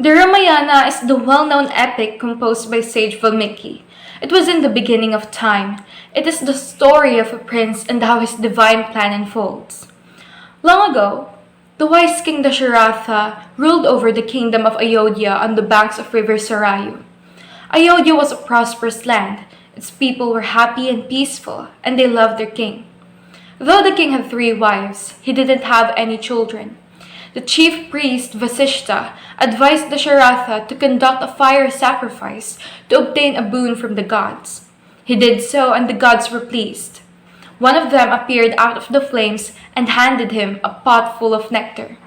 The Ramayana is the well-known epic composed by sage Valmiki. It was in the beginning of time. It is the story of a prince and how his divine plan unfolds. Long ago, the wise king Dasharatha ruled over the kingdom of Ayodhya on the banks of river Sarayu. Ayodhya was a prosperous land. Its people were happy and peaceful, and they loved their king. Though the king had 3 wives, he didn't have any children. The chief priest Vasishta advised Dasharatha to conduct a fire sacrifice to obtain a boon from the gods. He did so, and the gods were pleased. One of them appeared out of the flames and handed him a pot full of nectar.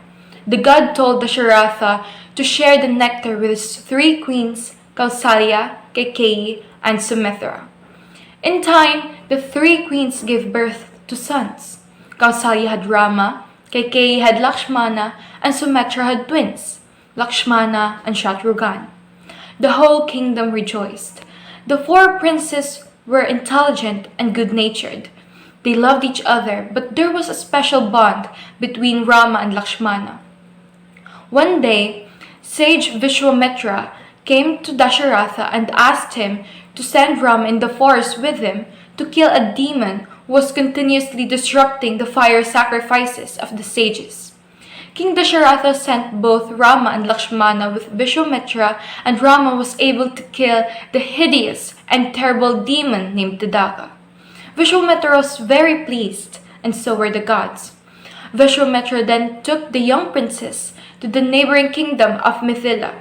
The god told Dasharatha to share the nectar with his 3 queens, Kausalya, Kaikeyi, and Sumitra. In time, the 3 queens gave birth to sons. Kausalya had Rama, Kaikeyi had Lakshmana, and Sumitra had twins, Lakshmana and Shatrughan. The whole kingdom rejoiced. The 4 princes were intelligent and good-natured. They loved each other, but there was a special bond between Rama and Lakshmana. One day, sage Vishwamitra came to Dasharatha and asked him to send Rama in the forest with him to kill a demon who was continuously disrupting the fire sacrifices of the sages. King Dasharatha sent both Rama and Lakshmana with Vishwamitra, and Rama was able to kill the hideous and terrible demon named Tadaka. Vishwamitra was very pleased, and so were the gods. Vishwamitra then took the young princess to the neighboring kingdom of Mithila,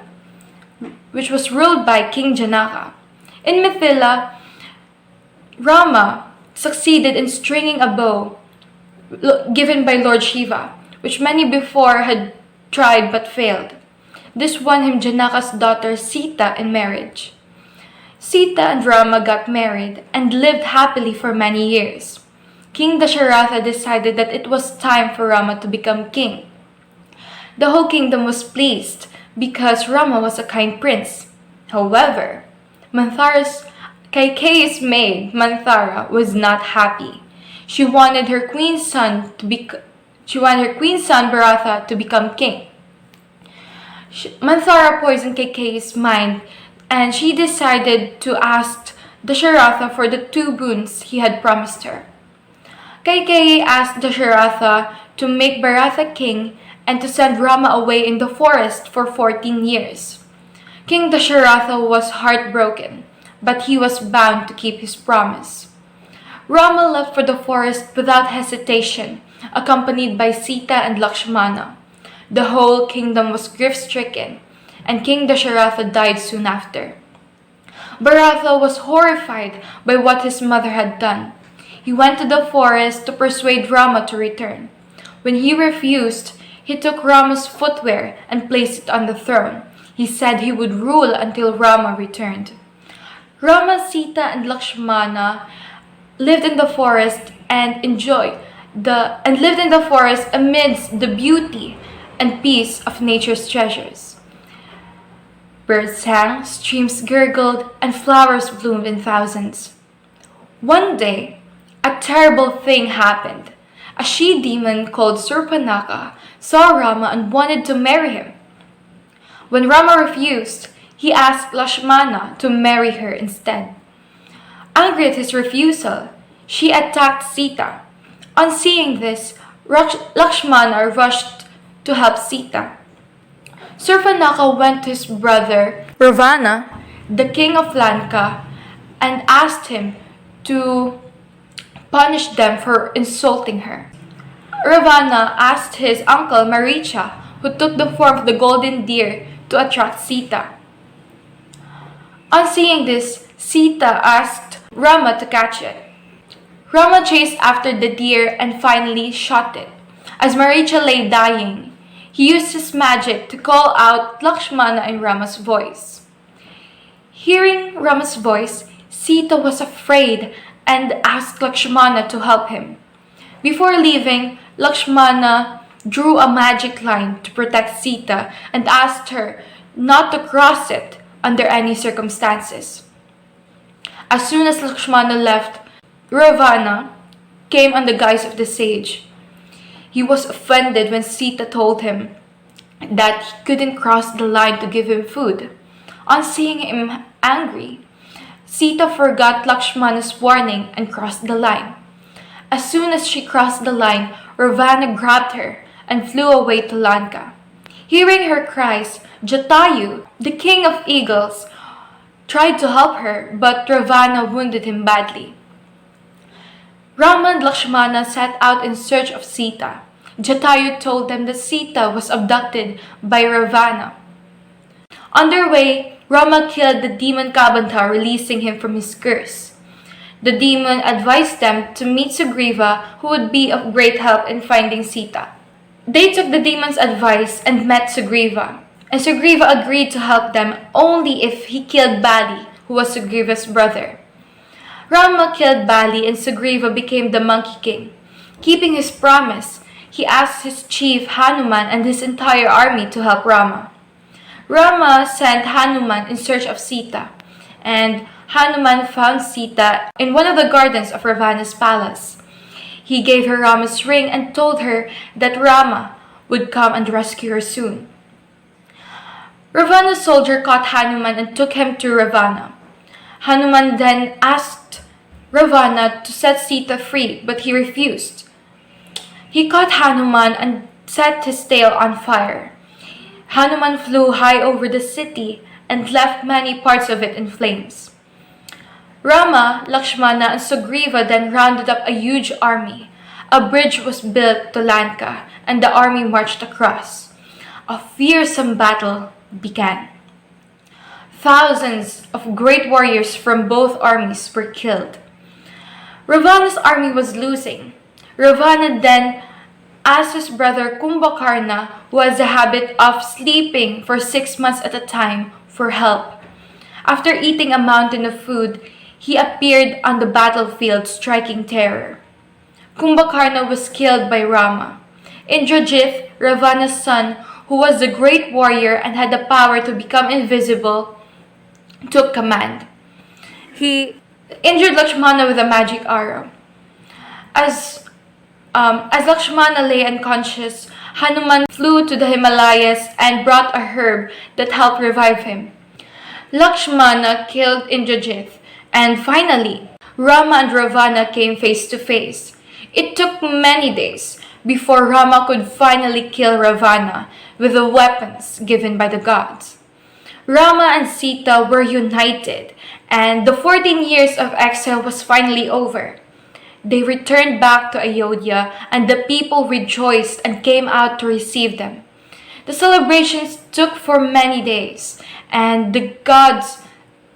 which was ruled by King Janaka. In Mithila, Rama succeeded in stringing a bow given by Lord Shiva, which many before had tried but failed. This won him Janaka's daughter Sita in marriage. Sita and Rama got married and lived happily for many years. King Dasharatha decided that it was time for Rama to become king. The whole kingdom was pleased because Rama was a kind prince. However, Kaikeyi's maid, Manthara, was not happy. She wanted her queen's son Bharatha to become king. Manthara poisoned Kaikeyi's mind, and she decided to ask Dasharatha for the 2 boons he had promised her. Kaikeyi asked Dasharatha to make Bharatha king and to send Rama away in the forest for 14 years. King Dasharatha was heartbroken, but he was bound to keep his promise. Rama left for the forest without hesitation, accompanied by Sita and Lakshmana. The whole kingdom was grief-stricken, and King Dasharatha died soon after. Bharatha was horrified by what his mother had done. He went to the forest to persuade Rama to return. When he refused, he took Rama's footwear and placed it on the throne. He said he would rule until Rama returned. Rama, Sita, and Lakshmana lived in the forest amidst the beauty and peace of nature's treasures. Birds sang, streams gurgled, and flowers bloomed in thousands. One day, a terrible thing happened. A she-demon called Surpanaka saw Rama and wanted to marry him. When Rama refused, he asked Lakshmana to marry her instead. Angry at his refusal, she attacked Sita. On seeing this, Lakshmana rushed to help Sita. Surpanaka went to his brother Ravana, the king of Lanka, and asked him to punish them for insulting her. Ravana asked his uncle Maricha, who took the form of the golden deer, to attract Sita. On seeing this, Sita asked Rama to catch it. Rama chased after the deer and finally shot it. As Maricha lay dying, he used his magic to call out Lakshmana in Rama's voice. Hearing Rama's voice, Sita was afraid and asked Lakshmana to help him. Before leaving, Lakshmana drew a magic line to protect Sita and asked her not to cross it under any circumstances. As soon as Lakshmana left, Ravana came on the guise of the sage. He was offended when Sita told him that he couldn't cross the line to give him food. On seeing him angry, Sita forgot Lakshmana's warning and crossed the line. As soon as she crossed the line, Ravana grabbed her and flew away to Lanka. Hearing her cries, Jatayu, the king of eagles, tried to help her, but Ravana wounded him badly. Rama and Lakshmana set out in search of Sita. Jatayu told them that Sita was abducted by Ravana. On their way, Rama killed the demon Kabantha, releasing him from his curse. The demon advised them to meet Sugriva, who would be of great help in finding Sita. They took the demon's advice and met Sugriva, and Sugriva agreed to help them only if he killed Bali, who was Sugriva's brother. Rama killed Bali and Sugriva became the Monkey King. Keeping his promise, he asked his chief Hanuman and his entire army to help Rama. Rama sent Hanuman in search of Sita, and Hanuman found Sita in one of the gardens of Ravana's palace. He gave her Rama's ring and told her that Rama would come and rescue her soon. Ravana's soldier caught Hanuman and took him to Ravana. Hanuman then asked Ravana to set Sita free, but he refused. He caught Hanuman and set his tail on fire. Hanuman flew high over the city and left many parts of it in flames. Rama, Lakshmana, and Sugriva then rounded up a huge army. A bridge was built to Lanka, and the army marched across. A fearsome battle began. Thousands of great warriors from both armies were killed. Ravana's army was losing. Ravana then asked his brother Kumbhakarna, who has a habit of sleeping for 6 months at a time, for help. After eating a mountain of food, he appeared on the battlefield striking terror. Kumbhakarna was killed by Rama. Indrajit, Ravana's son, who was a great warrior and had the power to become invisible, took command. He injured Lakshmana with a magic arrow. As Lakshmana lay unconscious, Hanuman flew to the Himalayas and brought a herb that helped revive him. Lakshmana killed Indrajit, and finally, Rama and Ravana came face to face. It took many days before Rama could finally kill Ravana with the weapons given by the gods. Rama and Sita were united, and the 14 years of exile was finally over. They returned back to Ayodhya, and the people rejoiced and came out to receive them. The celebrations took for many days, and the gods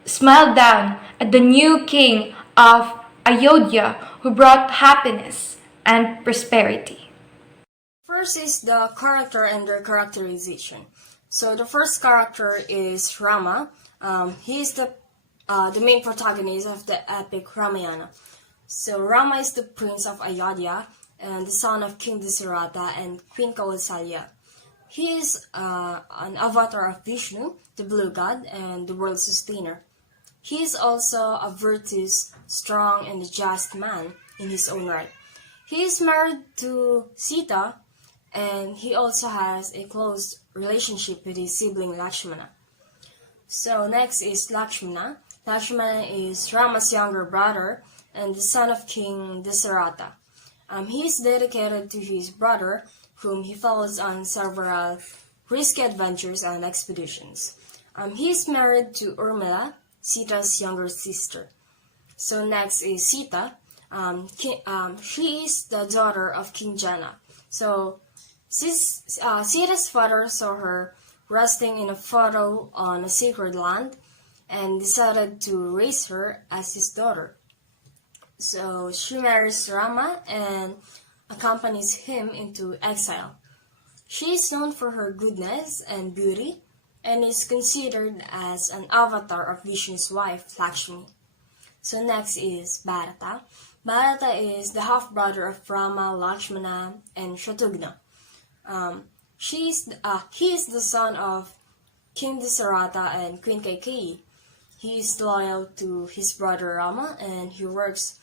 smiled down at the new king of Ayodhya, who brought happiness and prosperity. First is the character and their characterization. So the first character is Rama. He is the main protagonist of the epic Ramayana. So Rama is the prince of Ayodhya and the son of King Dasharatha and Queen Kausalya. He is an avatar of Vishnu, the blue god, and the world sustainer. He is also a virtuous, strong, and just man in his own right. He is married to Sita, and he also has a close relationship with his sibling Lakshmana. So next is Lakshmana. Lakshmana is Rama's younger brother and the son of King Dasharatha. He is dedicated to his brother, whom he follows on several risky adventures and expeditions. He is married to Urmila, Sita's younger sister. So next is Sita. She is the daughter of King Jana. So Sita's father saw her resting in a photo on a sacred land and decided to raise her as his daughter. So she marries Rama and accompanies him into exile. She is known for her goodness and beauty and is considered as an avatar of Vishnu's wife, Lakshmi. So next is Bharata. Bharata is the half-brother of Rama, Lakshmana, and Shatrughna. He is the son of King Dasharatha and Queen Kaikeyi. He is loyal to his brother Rama and he works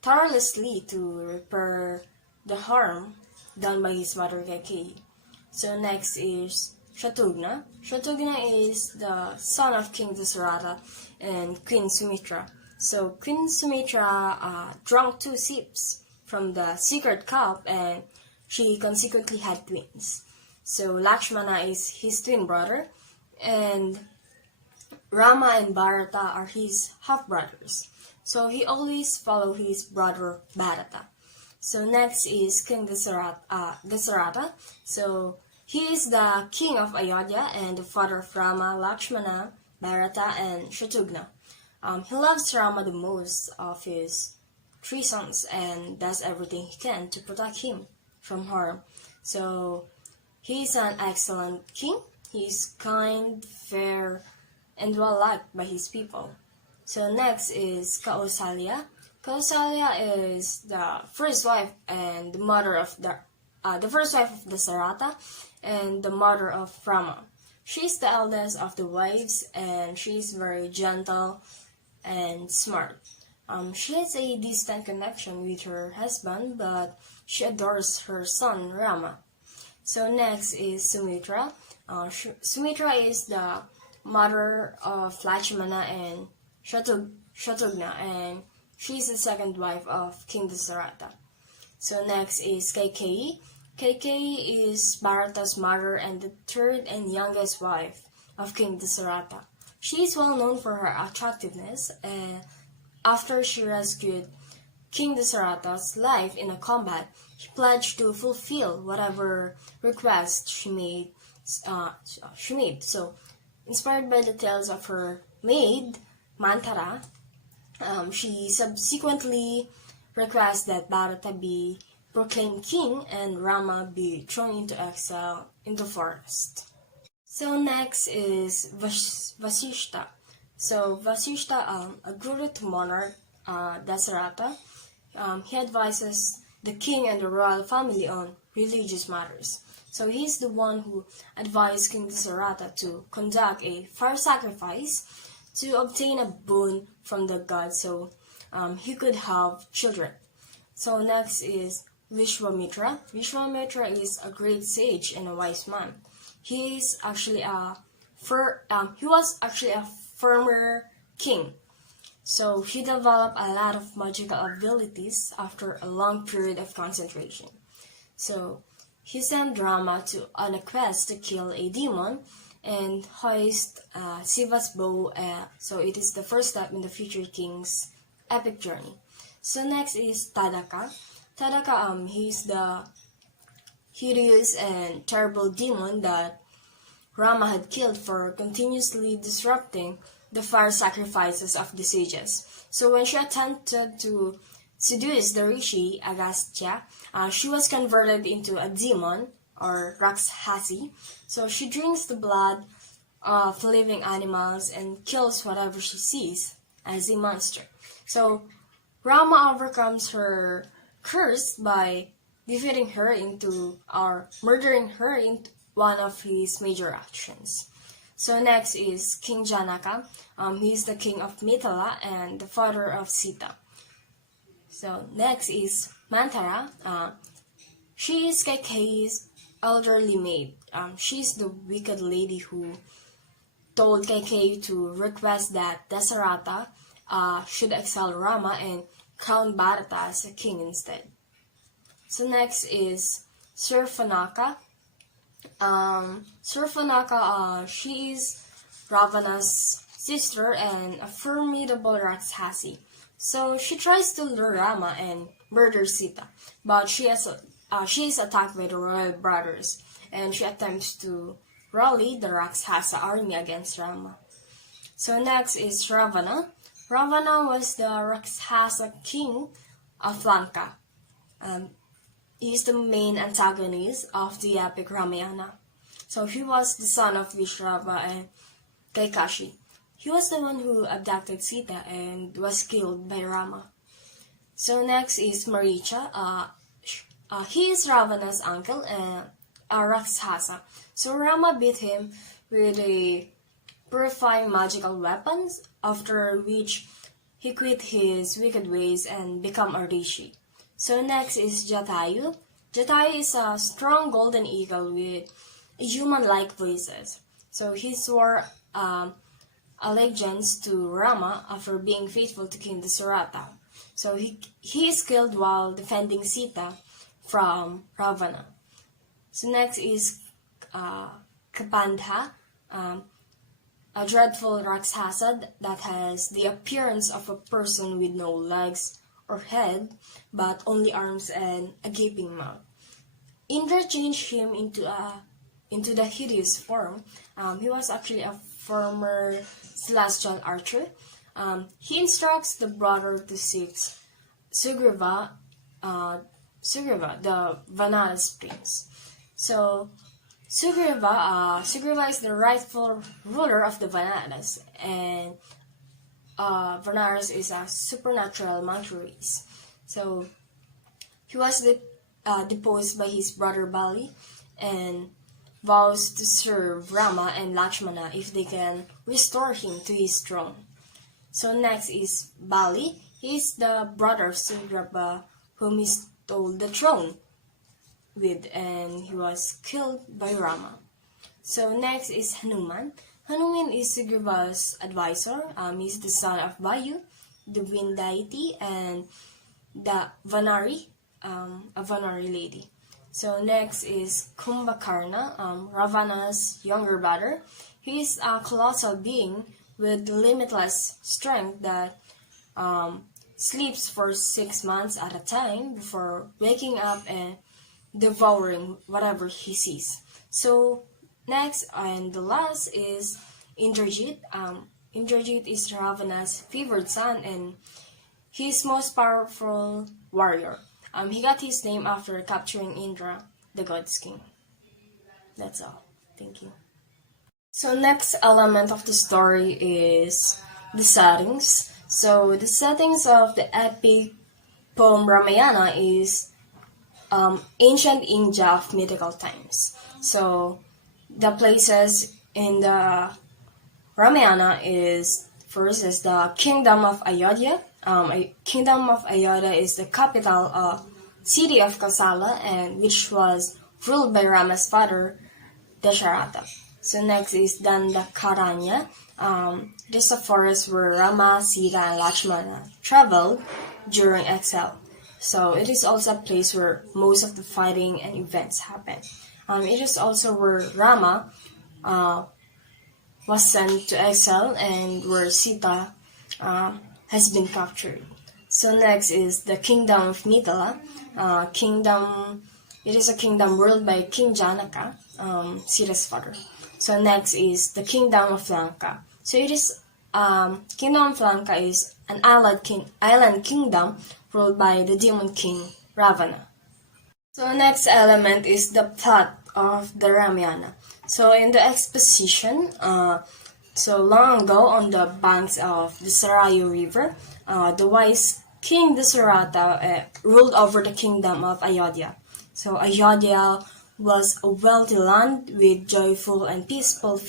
tirelessly to repair the harm done by his mother Kaikeyi. So next is Shatugna. Shatugna is the son of King Dasarata and Queen Sumitra. So Queen Sumitra drank 2 sips from the secret cup and she consequently had twins. So Lakshmana is his twin brother and Rama and Bharata are his half-brothers. So he always follow his brother Bharata. So next is King Dasarata. So he is the king of Ayodhya and the father of Rama, Lakshmana, Bharata, and Shatrughna. He loves Rama the most of his 3 sons and does everything he can to protect him from harm. So he is an excellent king. He is kind, fair, and well liked by his people. So next is Kausalya. Kausalya is the first wife and the mother of the first wife of Dasarata and the mother of Rama. She is the eldest of the wives and she is very gentle and smart. She has a distant connection with her husband, but she adores her son Rama. So next is Sumitra. Sumitra is the mother of Lakshmana and Shatrughna, and she is the second wife of King Dasarata. So next is Kaikeyi. Kaikeyi is Bharata's mother and the third and youngest wife of King Dasarata. She is well known for her attractiveness, and after she rescued King Dasarata's life in a combat, he pledged to fulfill whatever request she made. So, inspired by the tales of her maid, Manthara, she subsequently requests that Bharata be proclaimed king and Rama be thrown into exile in the forest. So next is Vasishta. So Vasishta, a guru to monarch Dasarata, he advises the king and the royal family on religious matters. So he's the one who advised King Dasarata to conduct a fire sacrifice to obtain a boon from the gods so he could have children. So next is Vishwamitra. Vishwamitra is a great sage and a wise man. He was actually a former king. So he developed a lot of magical abilities after a long period of concentration. So he sent Rama on a quest to kill a demon and hoist Siva's bow. So it is the first step in the future king's epic journey. So next is Tadaka. Tadaka, he's the hideous and terrible demon that Rama had killed for continuously disrupting the fire sacrifices of the sages. So when she attempted to seduce the rishi Agastya, she was converted into a demon or Rakshasi. So she drinks the blood of living animals and kills whatever she sees as a monster. So Rama overcomes her curse by defeating her murdering her in one of his major actions. So next is King Janaka. He is the king of Mithila and the father of Sita. So next is Manthara. She is Kaikeyi's elderly maid. She is the wicked lady who told Kaikeyi to request that Dasarata should exile Rama and crown Bharata as a king instead. So next is Surfanaka. Surfanaka, she is Ravana's sister and a formidable Rakshasi. So she tries to lure Rama and murder Sita, but she is attacked by the royal brothers, and she attempts to rally the Rakshasa army against Rama. So next is Ravana. Ravana was the Rakshasa king of Lanka. He is the main antagonist of the epic Ramayana. So he was the son of Vishrava and Kaikashi. He was the one who abducted Sita and was killed by Rama. So next is Maricha. He is Ravana's uncle and a Rakshasa. So Rama beat him with a purifying magical weapons, after which he quit his wicked ways and became a rishi. So next is Jatayu. Jatayu is a strong golden eagle with human-like voices. So he swore allegiance to Rama after being faithful to King Dasarata. So he is killed while defending Sita from Ravana. So next is Kapandha, a dreadful Rakshasa that has the appearance of a person with no legs or head, but only arms and a gaping mouth. Indra changed him into the hideous form. He was actually a former celestial archer. He instructs the brother to seek Sugriva, the Vanaras prince. So Sugriva is the rightful ruler of the Vanaras, and Vanaras is a supernatural monkey race. So he was deposed by his brother Bali and vows to serve Rama and Lakshmana if they can restore him to his throne. So next is Bali. He is the brother of Sugriva whom he stole the throne with, and he was killed by Rama. So next is Hanuman. Hanuman is Sugriva's advisor. He's the son of Vayu, the wind deity, and the Vanari, a Vanari lady. So next is Kumbhakarna, Ravana's younger brother. He is a colossal being with limitless strength that sleeps for 6 months at a time before waking up and devouring whatever he sees. So next and the last is Indrajit. Indrajit is Ravana's favored son and his most powerful warrior. He got his name after capturing Indra, the god's king. That's all. Thank you. So next element of the story is the settings. So the settings of the epic poem Ramayana is ancient India of mythical times. So the places in the Ramayana is first is the kingdom of Ayodhya. Kingdom of Ayodhya is the capital city of Kosala, and which was ruled by Rama's father Dasharatha. So next is Dandakaranya. It is a forest where Rama, Sita, and Lakshmana traveled during exile. So it is also a place where most of the fighting and events happen. It is also where Rama was sent to exile and where Sita has been captured. So next is the kingdom of Mithila. It is a kingdom ruled by King Janaka, Sita's father. So next is the kingdom of Lanka. So it is kingdom of Lanka is an island kingdom ruled by the demon king Ravana. So next element is the plot of the Ramayana. So in the exposition, so long ago on the banks of the Sarayu River, the wise King Dasarata ruled over the kingdom of Ayodhya. So Ayodhya was a wealthy land with joyful and peaceful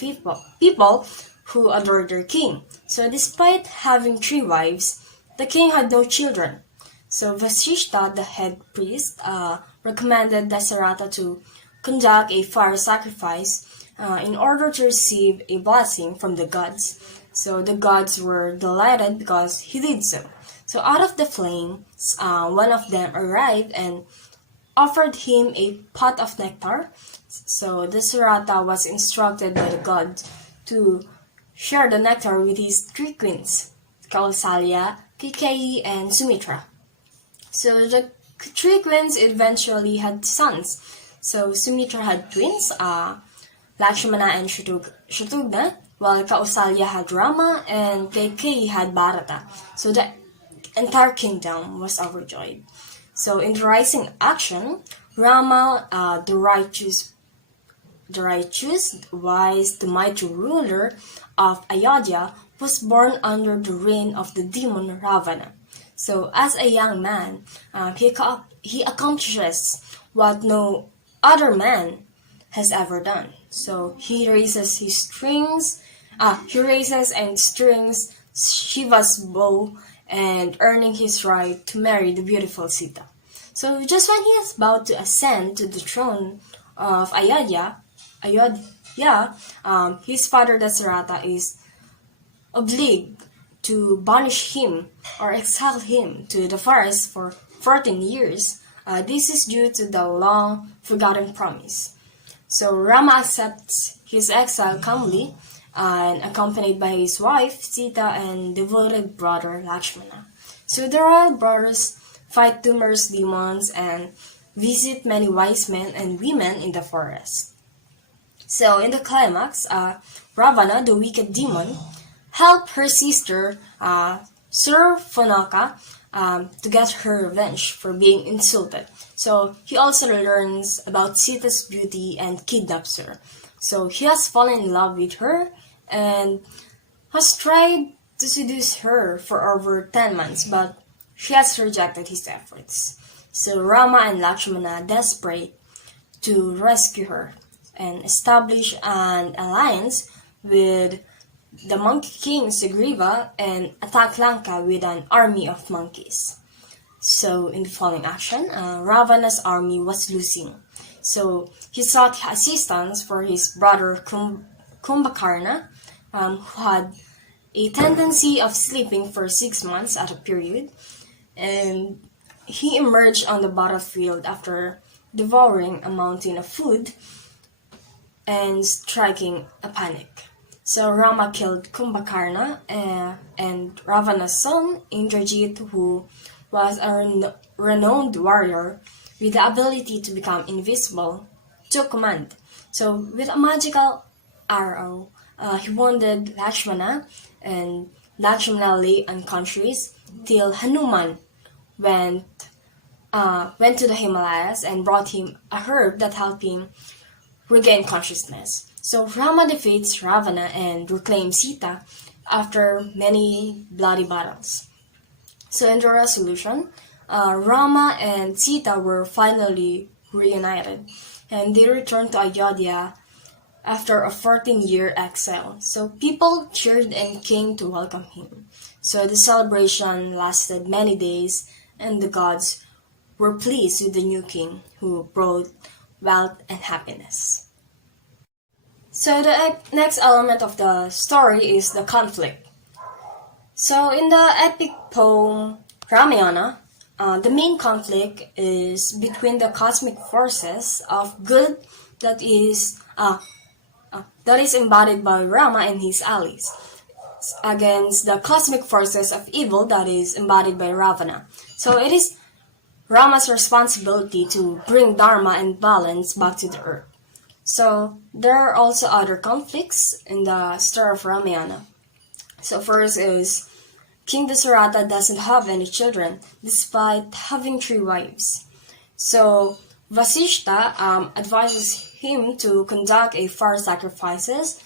people who adored their king. So despite having 3 wives, the king had no children. So Vasishta, the head priest, recommended Dasarata to conduct a fire sacrifice in order to receive a blessing from the gods. So the gods were delighted because he did so. So out of the flames, one of them arrived and offered him a pot of nectar. So Dasarata was instructed by the gods to share the nectar with his 3 queens, Kausalya, Kaikeyi, and Sumitra. So the 3 queens eventually had sons. So Sumitra had twins, Lakshmana and Shatrughna, while Kausalya had Rama and Kaikeyi had Bharata. So the entire kingdom was overjoyed. So in the rising action, Rama, the righteous, wise, the mighty ruler of Ayodhya, was born under the reign of the demon Ravana. So as a young man, he accomplishes what no other man has ever done. So he raises and strings Shiva's bow and earning his right to marry the beautiful Sita. So just when he is about to ascend to the throne of Ayodhya, Ayodhya, his father Dasarata is obliged to banish him or exile him to the forest for 14 years. This is due to the long forgotten promise. So Rama accepts his exile calmly and accompanied by his wife Sita and devoted brother Lakshmana. So the royal brothers fight numerous demons and visit many wise men and women in the forest. So in the climax, Ravana, the wicked demon, helped her sister Surfanaka to get her revenge for being insulted. So he also learns about Sita's beauty and kidnaps her. So he has fallen in love with her and has tried to seduce her for over 10 months, but she has rejected his efforts. So Rama and Lakshmana, desperate to rescue her and establish an alliance with the Monkey King Sugriva and attack Lanka with an army of monkeys. So in the following action, Ravana's army was losing. So he sought assistance for his brother Kumbhakarna, who had a tendency of sleeping for 6 months at a period, and he emerged on the battlefield after devouring a mountain of food and striking a panic. So Rama killed Kumbhakarna and Ravana's son Indrajit, who was a renowned warrior with the ability to become invisible, took command. So with a magical arrow, he wounded Lakshmana, and Lakshmana lay unconscious till Hanuman went to the Himalayas and brought him a herb that helped him regain consciousness. So Rama defeats Ravana and reclaims Sita after many bloody battles. So in the resolution, Rama and Sita were finally reunited, and they returned to Ayodhya after a 14-year exile. So people cheered and came to welcome him. So the celebration lasted many days, and the gods were pleased with the new king who brought wealth and happiness. So the next element of the story is the conflict. So in the epic poem Ramayana, the main conflict is between the cosmic forces of good that is embodied by Rama and his allies against the cosmic forces of evil that is embodied by Ravana. So it is Rama's responsibility to bring Dharma and balance back to the earth. So there are also other conflicts in the story of Ramayana. So first is King Dasarata doesn't have any children despite having 3 wives. So Vasishta advises him to conduct a fire sacrifices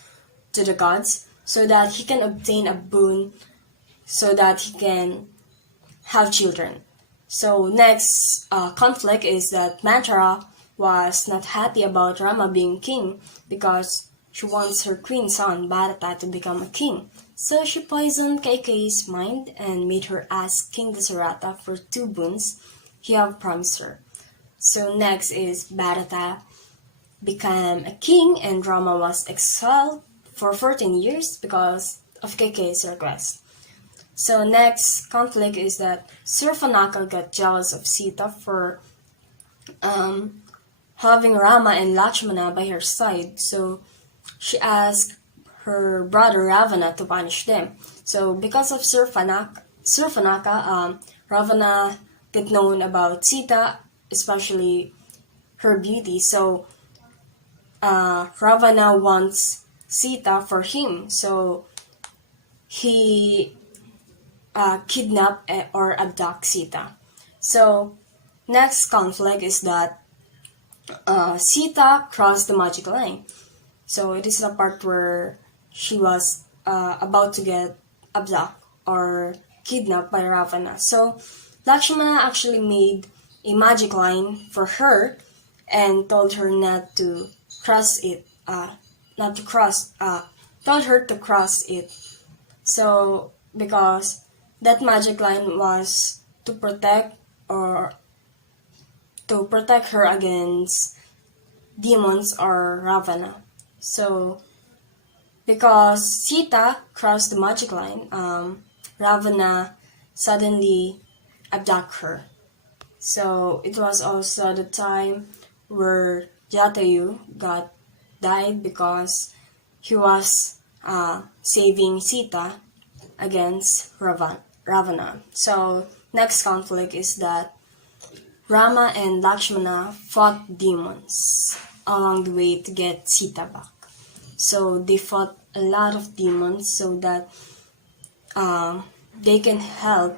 to the gods so that he can obtain a boon so that he can have children. So next conflict is that Manthara was not happy about Rama being king because she wants her queen son Bharata to become a king. So she poisoned Kaikeyi's mind and made her ask King Dasarata for 2 boons he had promised her. So next is Bharata became a king and Rama was exiled for 14 years because of Kaikeyi's request. So next conflict is that Surfanaka got jealous of Sita for having Rama and Lakshmana by her side, so she asked her brother Ravana to punish them. So because of Surfanaka, Ravana get known about Sita, especially her beauty. So Ravana wants Sita for him, so he kidnap or abduct Sita. So next conflict is that Sita crossed the magic line. So it is the part where she was about to get abducted or kidnapped by Ravana. So Lakshmana actually made a magic line for her and told her not to cross it. Told her to cross it. So because that magic line was to protect her against demons or Ravana. So, because Sita crossed the magic line, Ravana suddenly abducted her. So, it was also the time where Jatayu died because he was saving Sita against Ravana. So, next conflict is that Rama and Lakshmana fought demons along the way to get Sita back. So they fought a lot of demons so that they can help,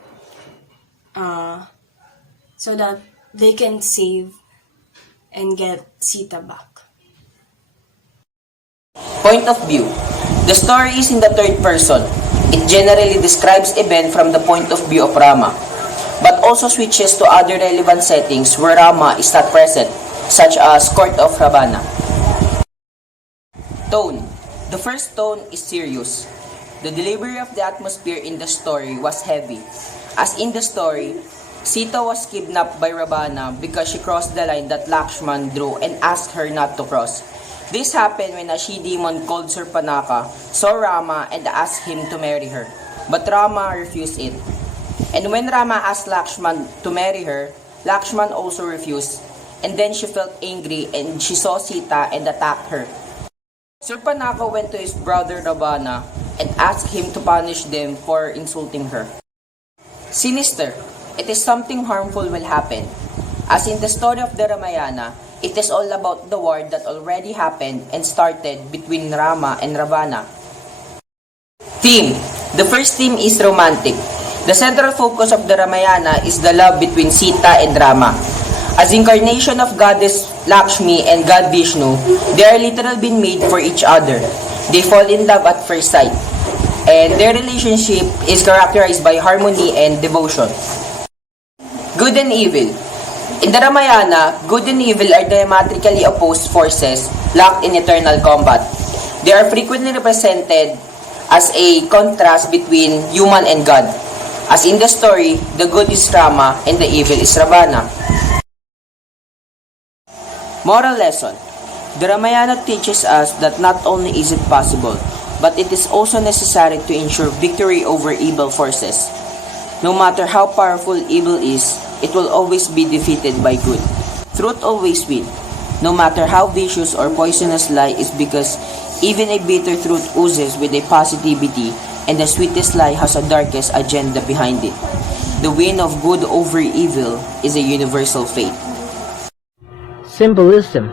so that they can save and get Sita back. Point of view. The story is in the third person. It generally describes event from the point of view of Rama, but also switches to other relevant settings where Rama is not present, such as Court of Ravana. Tone. The first tone is serious. The delivery of the atmosphere in the story was heavy. As in the story, Sita was kidnapped by Ravana because she crossed the line that Lakshman drew and asked her not to cross. This happened when a she-demon called Surpanaka saw Rama and asked him to marry her, but Rama refused it. And when Rama asked Lakshman to marry her, Lakshman also refused, and then she felt angry and she saw Sita and attacked her. Surpanaka went to his brother Ravana and asked him to punish them for insulting her. Sinister. It is something harmful will happen. As in the story of the Ramayana, it is all about the war that already happened and started between Rama and Ravana. Theme. The first theme is romantic. The central focus of the Ramayana is the love between Sita and Rama. As incarnation of goddess Lakshmi and god Vishnu, they are literally been made for each other. They fall in love at first sight, and their relationship is characterized by harmony and devotion. Good and evil. In the Ramayana, good and evil are diametrically opposed forces locked in eternal combat. They are frequently represented as a contrast between human and God. As in the story, the good is Rama and the evil is Ravana. Moral lesson. The Ramayana teaches us that not only is it possible, but it is also necessary to ensure victory over evil forces. No matter how powerful evil is, it will always be defeated by good. Truth always wins. No matter how vicious or poisonous lie is, because even a bitter truth oozes with a positivity, and the sweetest lie has a darkest agenda behind it. The win of good over evil is a universal fate. Symbolism.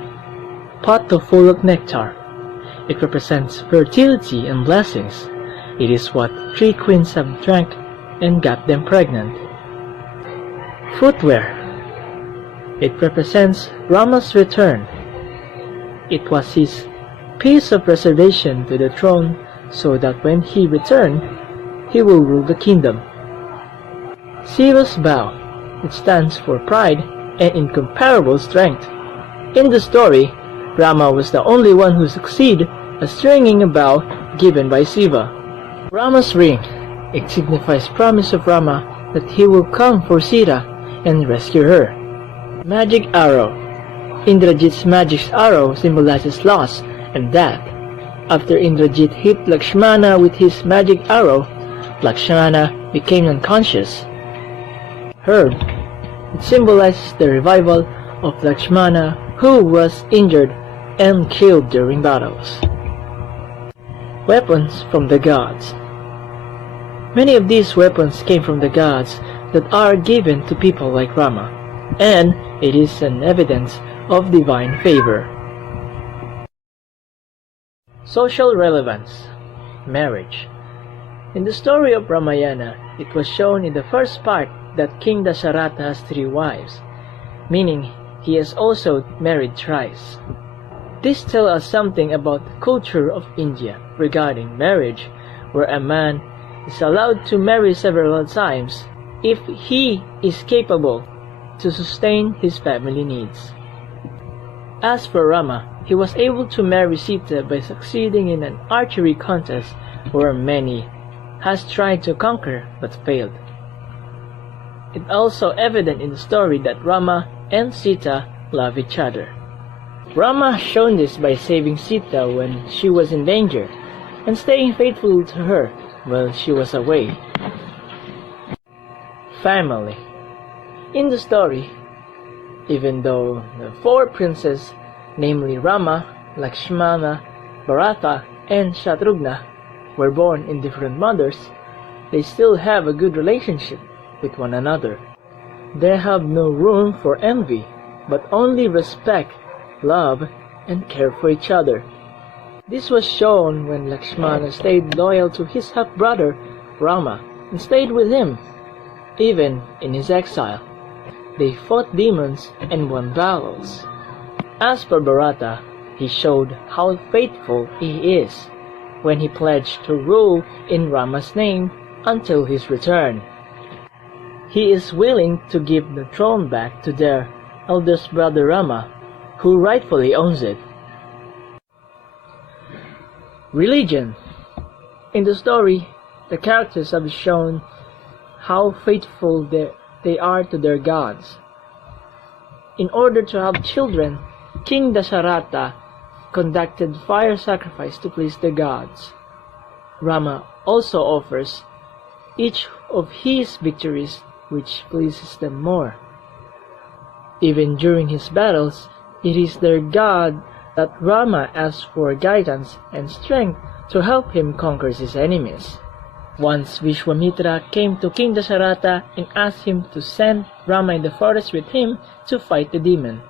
Pot full of nectar. It represents fertility and blessings. It is what 3 queens have drank and got them pregnant. Footwear. It represents Rama's return. It was his piece of preservation to the throne so that when he returned, he will rule the kingdom. Siva's bow. It stands for pride and incomparable strength. In the story, Rama was the only one who succeeded at stringing a bow given by Siva. Rama's ring. It signifies promise of Rama that he will come for Sita and rescue her. Magic arrow. Indrajit's magic arrow symbolizes loss and death. After Indrajit hit Lakshmana with his magic arrow, Lakshmana became unconscious. Herb. It symbolizes the revival of Lakshmana, who was injured and killed during battles. Weapons from the gods. Many of these weapons came from the gods that are given to people like Rama, and it is an evidence of divine favor. Social relevance. Marriage. In the story of Ramayana, it was shown in the first part that King Dasharatha has 3 wives, meaning he has also married thrice. This tells us something about the culture of India regarding marriage, where a man is allowed to marry several times if he is capable to sustain his family needs. As for Rama, he was able to marry Sita by succeeding in an archery contest where many has tried to conquer but failed. It also evident in the story that Rama and Sita love each other. Rama shone this by saving Sita when she was in danger and staying faithful to her while she was away. Family. In the story, even though the four princes, namely Rama, Lakshmana, Bharata, and Shatrughna, were born in different mothers, they still have a good relationship with one another. They have no room for envy, but only respect, love, and care for each other. This was shown when Lakshmana stayed loyal to his half-brother, Rama, and stayed with him, even in his exile. They fought demons and won battles. As for Bharata, he showed how faithful he is when he pledged to rule in Rama's name until his return. He is willing to give the throne back to their eldest brother Rama, who rightfully owns it. Religion. In the story, the characters have shown how faithful they are to their gods. In order to have children, King Dasharatha conducted fire sacrifice to please the gods. Rama also offers each of his victories which pleases them more. Even during his battles, it is their god that Rama asks for guidance and strength to help him conquer his enemies. Once Vishwamitra came to King Dasharatha and asked him to send Rama in the forest with him to fight the demon.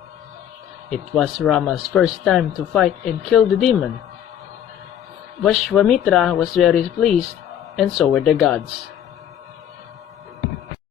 It was Rama's first time to fight and kill the demon. Vishwamitra was very pleased, and so were the gods.